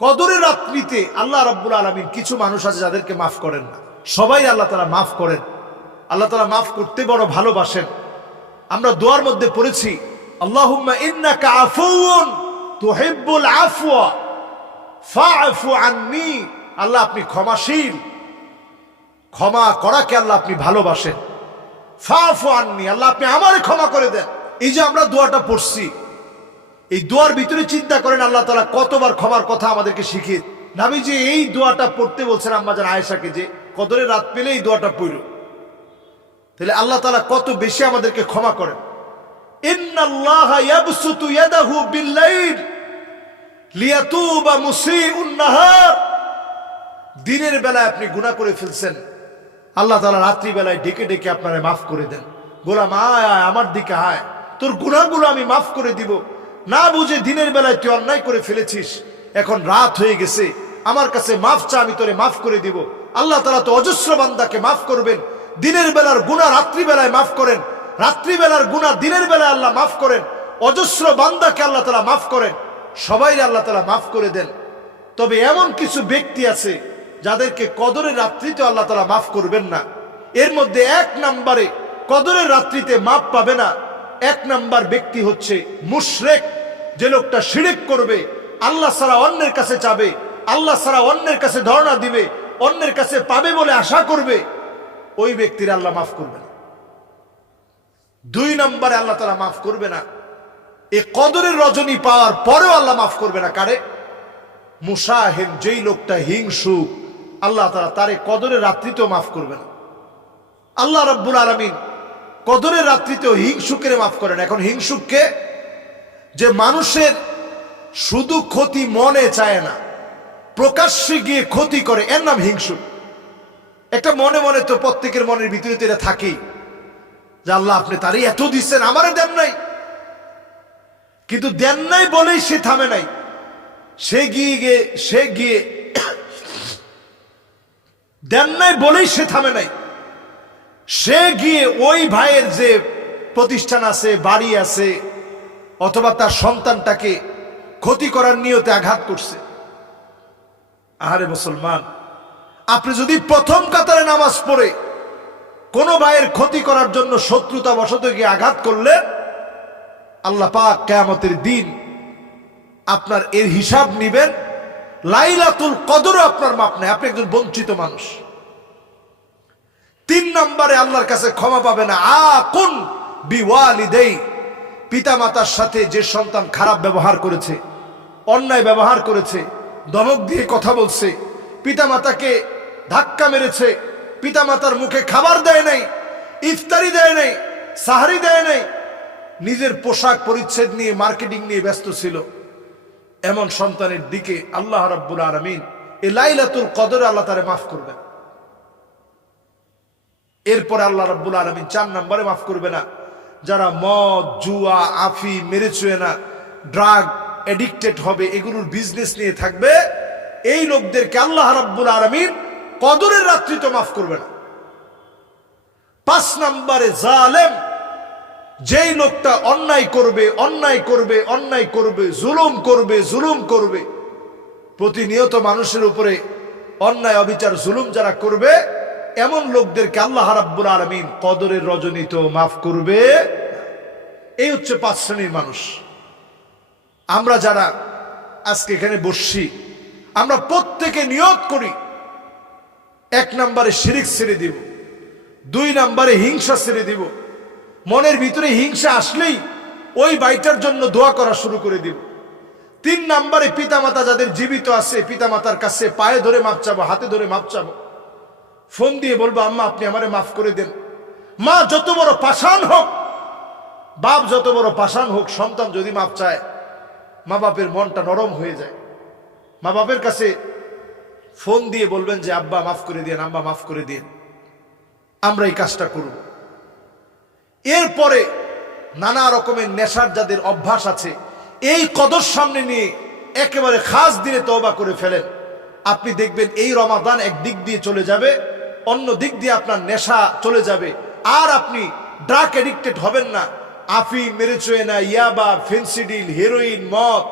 কদরের রাত্রিতে আল্লাহ রাব্বুল আলামিন কিছু মানুষ আছে যাদেরকে মাফ করেন না। সবাই আল্লাহ তাআলা মাফ করেন। আল্লাহ তাআলা মাফ করতে বড় ভালোবাসেন। আমরা দোয়ার মধ্যে পড়েছি, আল্লাহুম্মা ইন্নাকা আফুউন তুহিব্বুল আফওয়া ফাআফু আন্নী। আল্লাহ আপনি ক্ষমাশীল, ক্ষমা করাকে আল্লাহ আপনি ভালোবাসেন। ফাআফু আন্নী, আল্লাহ আপনি আমারে ক্ষমা করে দেন। এই যে আমরা দোয়াটা পড়ছি, এই দোয়ার ভিতরে চিন্তা করেন আল্লাহ তাআলা কতবার ক্ষমার কথা আমাদেরকে শিখিয়ে। নবীজি এই দোয়াটা পড়তে বলছেন আম্মা জান আয়েশাকে, যে কদরের রাত পেলে এই দোয়াটা পড়ো। তাহলে আল্লাহ তাআলা কত বেশি আমাদেরকে ক্ষমা করেন। ইন্নাল্লাহা ইয়াবসুতু ইয়াদাহু বিল-লাইল লিয়াতুবা মুসিউন নাহার। দিনের বেলায় আপনি গুনাহ করে ফেলছেন, আল্লাহ তাআলা রাত্রি বেলায় ডেকে ডেকে আপনারে মাফ করে দেন। গোলাম আয় আয় আমার দিকে আয়, তোর গুনাহগুলো আমি মাফ করে দিব। না বুঝে দিনের বেলায় তুই অন্যায় করে ফেলেছিস, এখন রাত হয়ে গেছে, আমার কাছে মাফ চা, আমি তোরে মাফ করে দিব। আল্লাহ তাআলা তো অজস্র বান্দাকে মাফ করবেন। দিনের বেলার গুনাহ রাত্রি বেলায় মাফ করেন, রাত্রি বেলার গুনাহ দিনের বেলায় আল্লাহ মাফ করেন। অজস্র বান্দাকে আল্লাহ তাআলা মাফ করেন, সবাই আল্লাহ তাআলা মাফ করে দেন। তবে এমন কিছু ব্যক্তি আছে যাদেরকে কদরের রাত্রিতে আল্লাহ তাআলা মাফ করবেন না। এর মধ্যে এক নম্বরে কদরের রাত্রিতে মাফ পাবে না, এক নাম্বার ব্যক্তি হচ্ছে মুশরিক। যে লোকটা শিরক করবে, আল্লাহ ছাড়া অন্যের কাছে চাবে, আল্লাহ ছাড়া অন্যের কাছে ধর্ণা দিবে, অন্যের কাছে পাবে বলে আশা করবে, ওই ব্যক্তির আল্লাহ মাফ করবে না। দুই নম্বরে আল্লাহ তাআলা মাফ করবে না, এই কদরের রজনী পাওয়ার পরেও আল্লাহ মাফ করবে না। কারে? মুসাহিন, যেই লোকটা হিংসুক, আল্লাহ তাআলা তারে কদরের রাত্রিতেও মাফ করবে না। আল্লাহ রাব্বুল আলামিন কদরের রাত্রিতেও হিংসুকের মাফ করেন। এখন হিংসুককে, যে মানুষের শুধু ক্ষতি মনে চায় না, প্রকাশ্যে গিয়ে ক্ষতি করে, এর নাম হিংসুক। একটা মনে মনে তো প্রত্যেকের মনের ভিতরে তো এটা থাকেই, যে আল্লাহ আপনি তারই এত দিচ্ছেন, আমারে দেন নাই। কিন্তু দেন নাই বলেই সে থামে নাই, সে গিয়ে দেন নাই বলেই সে থামে নাই, সে গিয়ে ওই ভাইয়ের যে প্রতিষ্ঠান আছে, বাড়ি আছে, অথবা তার সন্তানটাকে ক্ষতি করার নিয়তে আঘাত করছে। আরে মুসলমান, আপনি যদি প্রথম কাতারে নামাজ পড়ে কোন ভাইয়ের ক্ষতি করার জন্য শত্রুতা বশত গিয়ে আঘাত করলে, আল্লাহ পাক কিয়ামতের দিন আপনার এর হিসাব নিবেন। লাইলাতুল কদরও আপনার মাপ নেই, আপনি একজন বঞ্চিত মানুষ। তিন নম্বরে আল্লাহর কাছে ক্ষমা পাবে না আকুন বিওয়ালিদাই। পিতা মাতার সাথে যে সন্তান খারাপ ব্যবহার করেছে, অন্যায় ব্যবহার করেছে, ধমক দিয়ে কথা বলছে, পিতা মাতাকে ধাক্কা মেরেছে, পিতা মাতার মুখে খাবার দেয় নাই, ইফতারি দেয় নাই, সাহারি দেয় নাই, নিজের পোশাক পরিচ্ছদ নিয়ে মার্কেটিং নিয়ে ব্যস্ত ছিল, এমন সন্তানের দিকে আল্লাহ রাব্বুল আলামিন এই লাইলাতুল কদরে আল্লাহ তারে মাফ করবেন। এরপরে আল্লাহ রাব্বুল আলামিন 4 নম্বরে মাফ করবে না যারা মদ, জুয়া, আফি, মেরেচুয়েনা, ড্রাগ এডিক্টেড হবে, এগুলোর বিজনেস নিয়ে থাকবে, এই লোকদেরকে আল্লাহ রাব্বুল আলামিন কদরের রাত্রি তো মাফ করবে না। 5 নম্বরে জালেম, যেই লোকটা অন্যায় করবে, অন্যায় করবে, অন্যায় করবে, জুলুম করবে, প্রতিনিয়ত মানুষের উপরে অন্যায়, অবিচার, জুলুম যারা করবে, এমন লোকদেরকে আল্লাহ রাব্বুল আলামিন কদরের রজনী তো মাফ করবে। এই হচ্ছে 5 শ্রেণীর মানুষ। আমরা যারা আজকে এখানে বসছি, আমরা প্রত্যেকে নিয়ত করি 1 নম্বরে শিরক ছেড়ে দিব, 2 নম্বরে হিংসা ছেড়ে দিব। মনের ভিতরে হিংসা আসলেই ওই ভাইটার জন্য দোয়া করা শুরু করে দিব। 3 নম্বরে পিতামাতা যাদের জীবিত আছে, পিতামাতার কাছে পায়ে ধরে মাপ চাবো, হাতে ধরে মাপ চাবো, ফোন দিয়ে বলবো আম্মা আপনি আমারে মাফ করে দেন। মা যত বড় পাষাণ হোক, বাপ যত বড় পাষাণ হোক, সন্তান যদি মাপ চায়, মা বাপের মনটা নরম হয়ে যায়। মা বাপের কাছে ফোন দিয়ে বলবেন যে আব্বা মাফ করে দিন, আম্মা মাফ করে দিন। আমরা এই কাজটা করব। এরপরে নানা রকমের নেশার যাদের অভ্যাস আছে, এই কদর সামনে নিয়ে একেবারে খাস দিনে তওবা করে ফেলেন। আপনি দেখবেন এই রমাদান এক দিক দিয়ে চলে যাবে, অন্য দিক দিয়ে আপনার নেশা চলে যাবে, আর আপনি ড্রাগ এডিক্টেড হবেন না। আফি, মেরিজুয়েনা, ইয়াবা, ফেন্সিডিল, হেরোইন, মদ,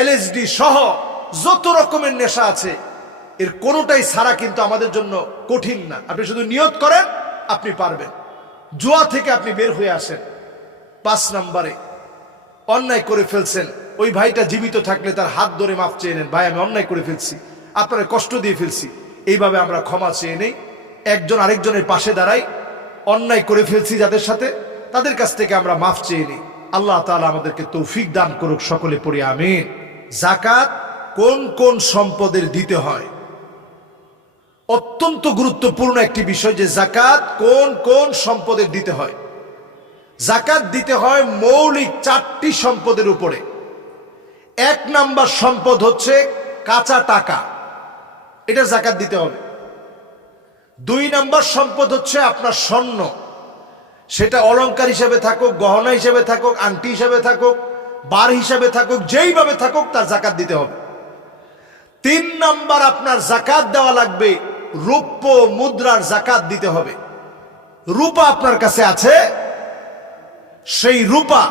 এলএসডি সহ যত রকমের নেশা আছে এর কোনোটাই ছাড়া কিন্তু আমাদের জন্য কঠিন না। আপনি শুধু নিয়ত করেন, আপনি পারবেন। জুয়া থেকে আপনি বের হয়ে আসেন। 5 নম্বরে, অন্যায় করে ফেলছেন, ওই ভাইটা জীবিত থাকলে তার হাত ধরে মাফ চেয়ে নেন, ভাই আমি অন্যায় করে ফেলছি, আপনারা কষ্ট দিয়ে ফেলছি, এইভাবে আমরা ক্ষমা চেয়ে নেই। একজন আরেকজনের পাশে দাঁড়াই, অন্যায় করে ফেলছি যাদের সাথে, তাদের কাছ থেকে আমরা মাফ চেয়ে নিই। আল্লাহ তাআলা আমাদেরকে তৌফিক দান করুক, সকলে পড়ি আমিন। যাকাত কোন কোন সম্পদের দিতে হয়? অত্যন্ত গুরুত্বপূর্ণ একটি বিষয় যে যাকাত কোন কোন সম্পদের দিতে হয়। যাকাত দিতে হয় মৌলিক 4টি সম্পদের উপরে। 1 নাম্বার সম্পদ হচ্ছে কাঁচা টাকা, এটা যাকাত দিতে হবে। 2 নাম্বার সম্পদ হচ্ছে আপনার স্বর্ণ, সেটা অলংকার হিসেবে থাকুক, গহনা হিসেবে থাকুক, আংটি হিসেবে থাকুক, বার হিসেবে থাকুক, যেইভাবে থাকুক তার যাকাত দিতে হবে। 3 নাম্বার আপনার যাকাত দেওয়া লাগবে রৌপ্য মুদ্রার যাকাত দিতে হবে। রূপা আপনার কাছে আছে, সেই রূপা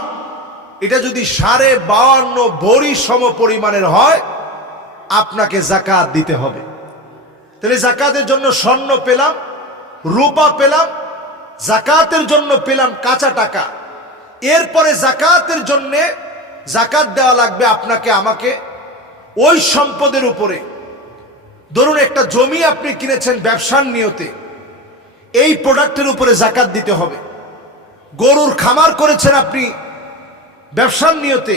এটা যদি 52.5 ভরি সম পরিমাণের হয় আপনাকে যাকাত দিতে হবে। তাহলে যাকাতের জন্য স্বর্ণ পেলাম, রূপা পেলাম, যাকাতের জন্য পেলাম কাঁচা টাকা। এরপরে যাকাতের জন্য যাকাত দেওয়া লাগবে আপনাকে আমাকে ওই সম্পদের উপরে। ধরুন একটা জমি আপনি কিনেছেন ব্যবসার নিয়তে, এই প্রোডাক্টের উপরে যাকাত দিতে হবে। গরুর খামার করেছেন আপনি ব্যবসার নিয়তে,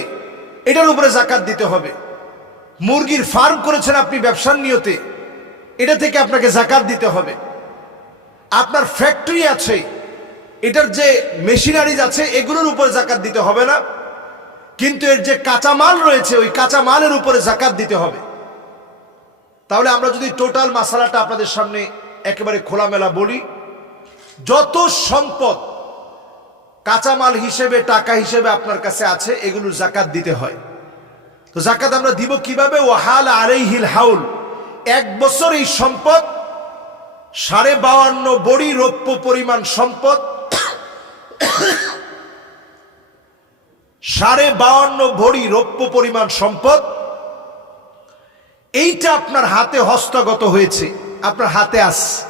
এটার উপরে যাকাত দিতে হবে। মুরগির ফার্ম করেছেন আপনি ব্যবসার নিয়তে, এটা থেকে আপনাকে যাকাত দিতে হবে। আপনার ফ্যাক্টরি আছে, এটার যে মেশিনারিজ আছে এগুলোর উপরে যাকাত দিতে হবে না, কিন্তু এর যে কাঁচামাল রয়েছে ওই কাঁচামালের উপরে যাকাত দিতে হবে। তাহলে আমরা যদি টোটাল মাসালাটা আপনাদের সামনে একেবারে খোলামেলা বলি, যত সম্পদ কাঁচামাল হিসেবে টাকা হিসেবে আপনার কাছে আছে এগুলোর যাকাত দিতে হয়। তো যাকাত আমরা দিব কিভাবে? ওয়াহাল আলাইহিল হাউল, 1 বছর এই সম্পদ 52.5 ভরি রৌপ্য পরিমাণ সম্পদ, 52.5 ভরি রৌপ্য পরিমাণ সম্পদ, এইটা আপনার হাতে হস্তগত হয়েছে, আপনার হাতে আসছে,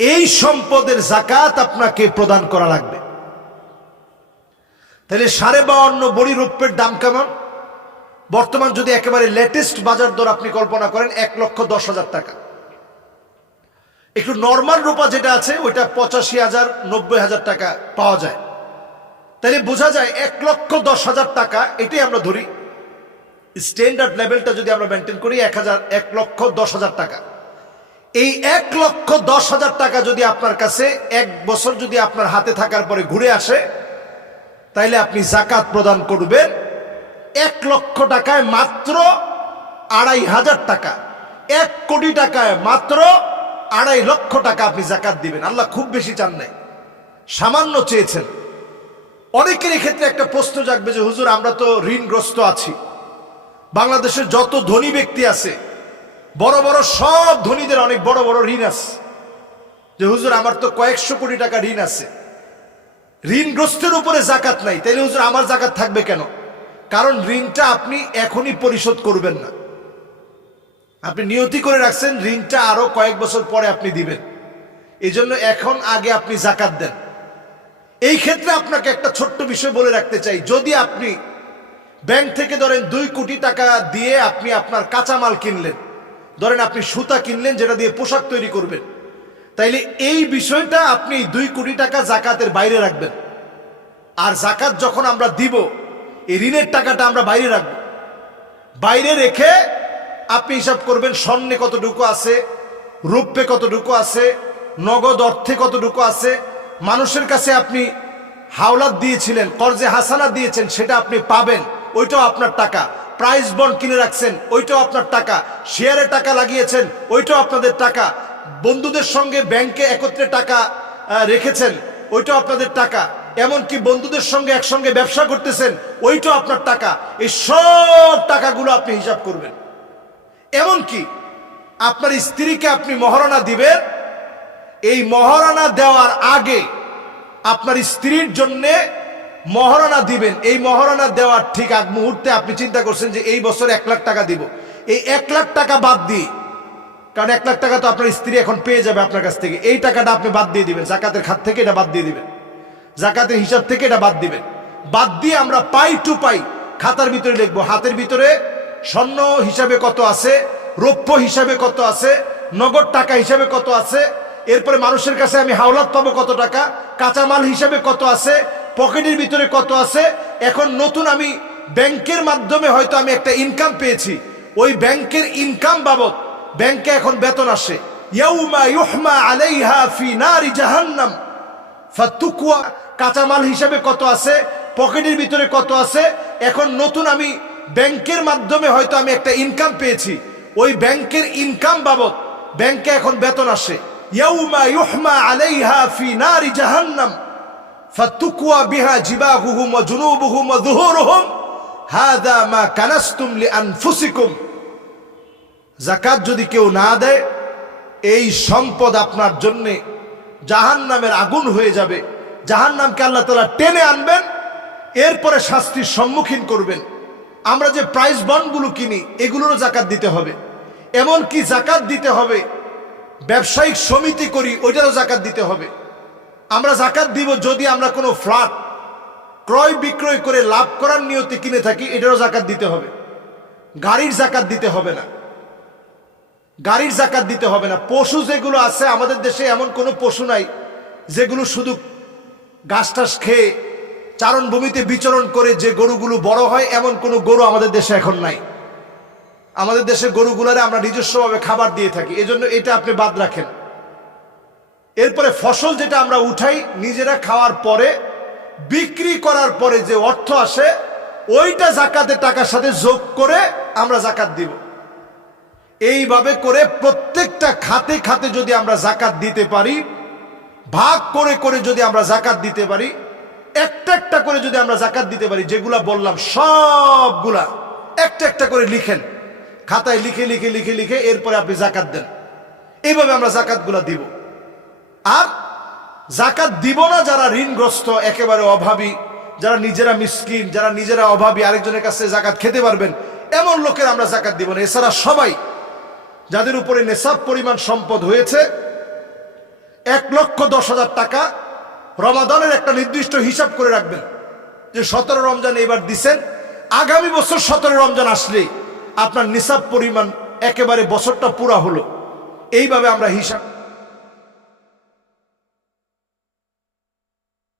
এই সম্পদের যাকাত আপনাকে প্রদান করা লাগবে। তাহলে 52.5 ভরি রৌপ্যের দাম কেমন? বর্তমান যদি একেবারে লেটেস্ট বাজার দর আপনি কল্পনা করেন 1,10,000 টাকা। একটু নর্মাল রূপা যেটা আছে ওইটা 85,000 90,000 টাকা পাওয়া যায়। তাহলে বোঝা যায় 1,10,000 টাকা, এটাই আমরা ধরি স্ট্যান্ডার্ড লেভেলটা যদি আমরা মেনটেন করি 1,10,000 টাকা। এই 1,10,000 টাকা যদি আপনার কাছে 1 বছর যদি আপনার হাতে থাকার পরে ঘুরে আসে, তাইলে আপনি যাকাত প্রদান করবেন 1 লক্ষ টাকায় মাত্র 2,500 টাকা। 1 কোটি টাকায় মাত্র 2.5 লক্ষ টাকা আপনি যাকাত দিবেন। আল্লাহ খুব বেশি চান নাই, সামান্য চেয়েছেন। অনেকের ক্ষেত্রে একটা প্রশ্ন জাগবে যে হুজুর আমরা তো ঋণগ্রস্ত আছি, বাংলাদেশের যত ধনী ব্যক্তি আছে বড় বড় সব ধনীদের অনেক বড় বড় ঋণ আছে, যে হুজুর আমার তো কয়েকশো কোটি টাকা ঋণ আছে, ঋণগ্রস্তের উপরে যাকাত নাই, তাইলে হুজুর আমার যাকাত থাকবে কেন? কারণ ঋণটা আপনি এখনই পরিশোধ করবেন না, আপনি নিয়তি করে রাখছেন ঋণটা আরো কয়েক বছর পরে আপনি দিবেন, এই জন্য এখন আগে আপনি যাকাত দেন। এই ক্ষেত্রে আপনাকে একটা ছোট্ট বিষয় বলে রাখতে চাই, যদি আপনি ব্যাংক থেকে ধরেন 2 কোটি টাকা দিয়ে আপনি আপনার কাঁচামাল কিনলেন, ধরেন আপনি সুতা কিনলেন যেটা দিয়ে পোশাক তৈরি করবেন, তাইলে এই বিষয়টা আপনি 2 কোটি টাকা যাকাতের বাইরে রাখবেন। আর যাকাত যখন আমরা দিব এই ঋণের টাকাটা আমরা বাইরে রাখবো, বাইরে রেখে আপনি হিসাব করবেন স্বর্ণে কতটুকু আছে, রূপে কতটুকু আছে, নগদ অর্থে কতটুকু আছে, মানুষের কাছে আপনি হাওলাত দিয়েছিলেন, কর্জে হাসানা দিয়েছেন, সেটা আপনি পাবেন, ওইটাও আপনার টাকা। প্রাইস বন্ড কিনে রাখছেন, ওইটাও আপনার টাকা। শেয়ারে টাকা লাগিয়েছেন, ওইটাও আপনাদের টাকা। বন্ধুদের সঙ্গে ব্যাংকে একত্রে টাকা রেখেছেন, ওইটাও আপনাদের টাকা। এমনকি বন্ধুদের সঙ্গে একসঙ্গে ব্যবসা করতেছেন, ওইটাও আপনার টাকা। এই সব টাকাগুলো আপনি হিসাব করবেন। এমনকি আপনার স্ত্রীকে আপনি মহারণা দিবেন, এই মহারণা দেওয়ার আগে আপনার স্ত্রীর জন্য মহারণা দিবেন, এই মহারণা দেওয়ার ঠিক আগ মুহূর্তে আপনি চিন্তা করছেন যে এই বছর 1 লাখ টাকা দিব, এই 1 লাখ টাকা বাদ দিয়ে, কারণ 1 লাখ টাকা তো আপনার স্ত্রী এখন পেয়ে যাবে আপনার কাছ থেকে, এই টাকাটা আপনি বাদ দিয়ে দিবেন, জাকাতের খাত থেকে এটা বাদ দিয়ে দিবেন, জাকাতের হিসাব থেকে এটা বাদ দিবেন। বাদ দিয়ে আমরা পাই টু পাই খাতার ভিতরে লিখবো, হাতের ভিতরে স্বর্ণ হিসাবে কত আছে, রৌপ্য হিসাবে কত আছে, নগদ টাকা হিসাবে কত আছে, এরপরে মানুষের কাছে আমি হাওলাত পাবো কত টাকা, কাঁচামাল হিসাবে কত আছে, পকেটের ভিতরে কত আছে। এখন নতুন আমি ব্যাংকের মাধ্যমে হয়তো আমি একটা ইনকাম পেয়েছি, ওই ব্যাংকের ইনকাম বাবদ ব্যাংকে এখন বেতন আসে, ইয়াউমা ইউহমা আলাইহা ফি নারি জাহান্নাম ফাতুকওয়া, কাঁচামাল হিসাবে কত আছে, পকেটের ভিতরে কত আছে। এখন নতুন আমি ব্যাংকের মাধ্যমে হয়তো আমি একটা ইনকাম পেয়েছি, ওই ব্যাংকের ইনকাম বাবদ ব্যাংকে এখন বেতন আসে, ইয়াউমা ইউহমা আলাইহা ফি নারি জাহান্নাম ফাতুকওয়া বিহা জিবাহুহুম ওয়া জুনুবুহুম ওয়া যুহুরুহুম হাযা মা কানাসতুম লিআনফুসিকুম। যাকাত যদি কেউ না দেয়, এই সম্পদ আপনার জন্য জাহান্নামের আগুন হয়ে যাবে, জাহান্নামকে আল্লাহ তাআলা টেনে আনবেন, এরপরে শাস্তির সম্মুখীন করবেন। আমরা যে প্রাইজ বন্ডগুলো কিনি এগুলোরও জাকাত দিতে হবে, এমনকি জাকাত দিতে হবে ব্যবসায়িক সমিতি করি ওইটারও জাকাত দিতে হবে। আমরা জাকাত দিব যদি আমরা কোনো ফ্ল্যাট ক্রয় বিক্রয় করে লাভ করার নিয়তে কিনে থাকি, এটারও জাকাত দিতে হবে। গাড়ির জাকাত দিতে হবে না, গাড়ির জাকাত দিতে হবে না। পশু যেগুলো আছে আমাদের দেশে, এমন কোনো পশু নাই যেগুলো শুধু ঘাস টাস খেয়ে চারণভূমিতে বিচরণ করে যে গরুগুলো বড় হয়, এমন কোনো গরু আমাদের দেশে এখন নাই। আমাদের দেশে গরুগুলারে আমরা নিজস্বভাবে খাবার দিয়ে থাকি, এজন্য এটা আপনি বাদ রাখেন। এরপরে ফসল যেটা আমরা উঠাই নিজেরা খাওয়ার পরে, বিক্রি করার পরে যে অর্থ আসে ওইটা জাকাতের টাকার সাথে যোগ করে আমরা জাকাত দিব। এইভাবে করে প্রত্যেকটা খাতে খাতে যদি আমরা জাকাত দিতে পারি, ভাগ করে করে যদি আমরা জাকাত দিতে পারি, একটা একটা করে যদি আমরা জাকাত দিতে পারি, যেগুলা বললাম সবগুলা একটা একটা করে লিখেন, খাতায় লিখে লিখে লিখে লিখে এরপরে আপনি জাকাত দেন। এইভাবে আমরা জাকাতগুলা দিব। আর জাকাত দিব না যারা ঋণগ্রস্ত, একেবারে অভাবী, যারা নিজেরা মিসকিন, যারা নিজেরা অভাবী, আরেকজনের কাছে জাকাত খেতে পারবেন, এমন লোকের আমরা জাকাত দিব না। এছাড়া সবাই যাদের উপরে নেশাব পরিমাণ সম্পদ হয়েছে, 1,10,000 টাকা রমাদানের একটা নির্দিষ্ট হিসাব করে রাখবেন যে 17 রমজান এবার দিছেন, আগামী বছর 17 রমজান আসলে আপনার নিসাব পরিমাণ একেবারে বছরটা পুরা হলো। এইভাবে আমরা হিসাব